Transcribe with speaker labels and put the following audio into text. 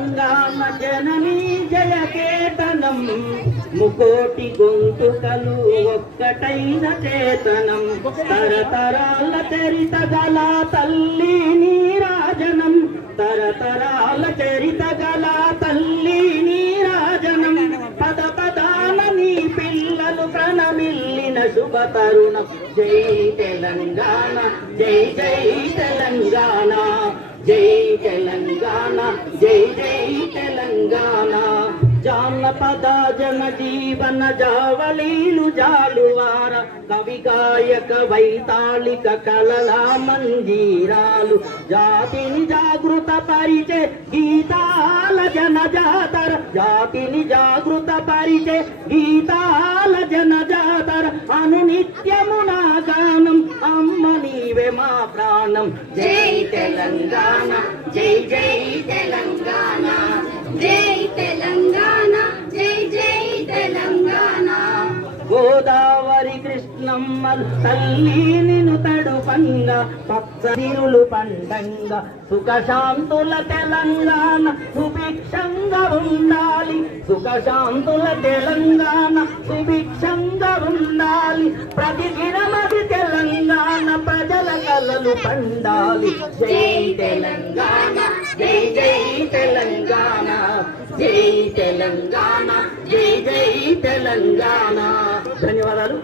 Speaker 1: తెలంగాణ జననీ జయకేతనం. ముకోటి గొంతుకలు ఒక్కటైన చేతనం. తరతరాల చరిత గల తల్లి నీరాజనం. తరతరాల చరిత గల తల్లి నీరాజనం. పద పదాన నీ పిల్లలు ప్రణమిల్లిన శుభ తరుణం. జై తెలంగాణ జై జై తెలంగాణ. జై తెలంగాణ జై జై తెలంగాణ. జానపద జన జీవన జావలీలు జాలువార కవి గాయక వైతాళిక కలల మంజీరాలు. జాతిని జాగృత పరిచే గీతాల జన జాతర జాతిని జాగృత పరిచే గీతాల జన జాతర. అనునిత్యము నీవే మా ప్రాణం. జై తెలంగాణ జై జై తెలంగాణ.
Speaker 2: జై తెలంగాణ జై జై తెలంగాణ.
Speaker 1: గోదావరి కృష్ణమ్మ తల్లి నిన్ను తడుపంగా పచ్చదిరులు పండంగా సుఖశాంతుల తెలంగాణ సుభిక్షంగా ఉండాలి. సుఖశాంతుల తెలంగాణ సుభిక్షంగా ఉండాలి. ప్రతి కలలు పండాలి జై తెలంగాణ జై జై తెలంగాణ జై తెలంగాణ జై జై తెలంగాణ. ధన్యవాదాలు.